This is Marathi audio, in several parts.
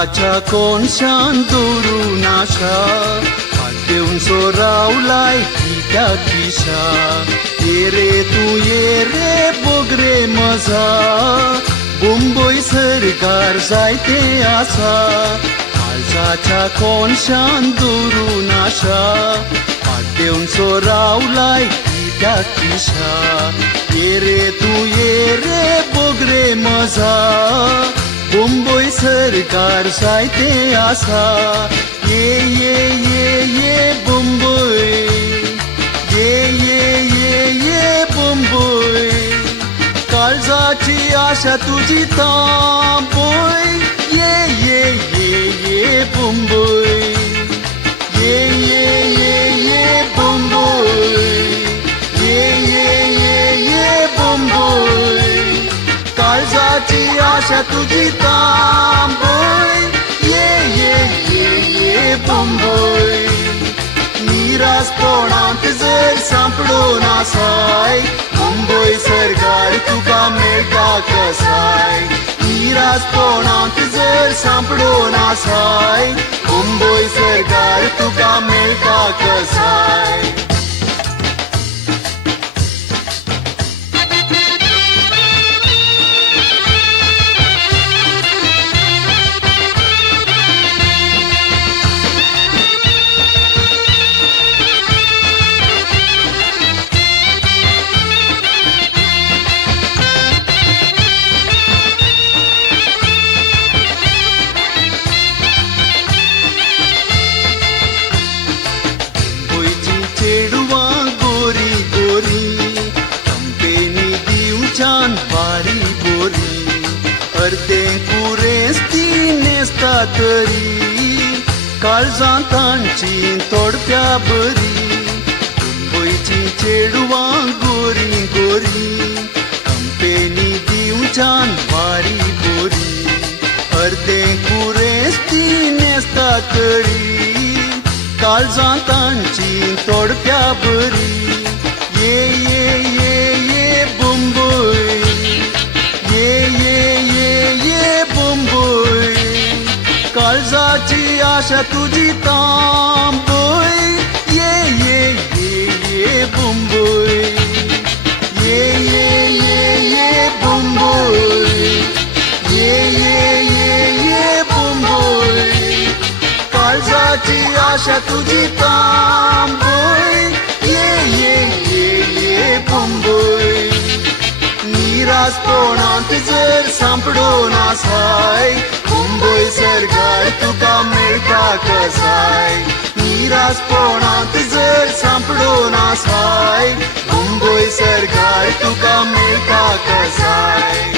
काळजाच्या कोनशान दवरून आशा हात देऊन सोरावलाय त्या खिशा ये रे तू ये रे बोगरे मजा मुंबई सरकार जायते आसा काळजाच्या कोनशान दवरून आशा हात देऊन सोरावलाय त्या खिशा ये रे तू ये रे बोगरे मजा मुंबई सरकार जायते आसा ये ये ये ये मुंबई ये ये ये ये मुंबई काळजाची आशा तुझी तांबोय ये ये ये ये मुंबई ये ये ये ये मुंबई ये ये ये ये मुंबई काळजाची आशा तुझी तांबोय ये ये ये ये मुंबई निरासपणांत जर सांपडून आसाय मुंबई सरकार तुका मेळटा कसाय निरासपणांत जर सांपडून आसाय मुंबई सरकार तुका मेळटा कसाय बारी बोरी अर्दे पुरेस ती नेसता तरी काळजां तांची तोडप्या बरी मुंबईची चेडवां गोरी गोरी कंपेनी दिवच्यान बारी बोरी अर्दे पुरेस ती नेसता तरी काळजां तांची तोडप्या बरी ये ये ये ये मुंबई काळजाची आशा तुझी तांबोय ये ये ये ये मुंबई ये ये ये ये मुंबई ये ये ये ये मुंबई काळजाची आशा तुझी तांबोय ये ये ये ये मुंबई निरासपणांत जर सांपडून आसाय मुंबई सरकार तुका मेळटा कसाय निरासपणांत जर सांपडून आसाय मुंबई सरकार तुका मेळटा कसाय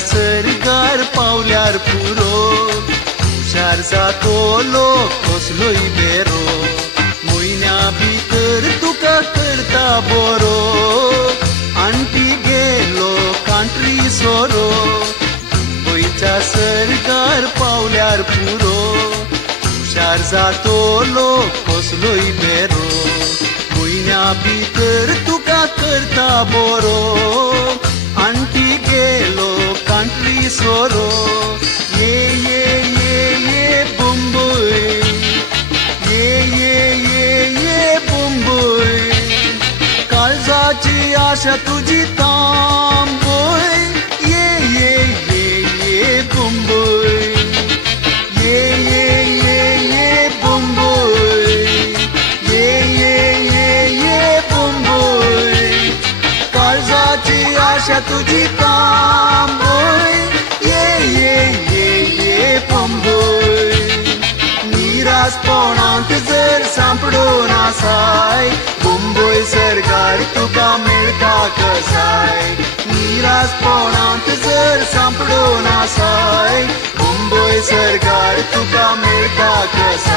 सरकार पावल्यार पुरो हुशार जातो लोक कसलोय बेरो म्हयन्या भितर तुका करता बरो आंटी गेलो कांट्री सोरो मुंबईच्या सरकार पावल्यार पुरो हुशार जातो लोक कसलोय बेरो म्हयन्या भितर तुका करता बरो आंटी गेलो कांट्री सोरो ये ये ये ये मुंबई ये ये ये ये मुंबई काळजाची आशा तुझी तांबोय ये ये ये ये मुंबई ये ये ये ये मुंबई ये ये ये ये मुंबई काळजाची आशा तुझी तांबोय ये ये ये ये मुंबई निरासपणांत जर सांपडून आसाय मुंबई सरकार तुका मेळटा कसाय निरासपणांत जर सांपडून आसाय मुंबई सरकार तुका मेळटा कसाय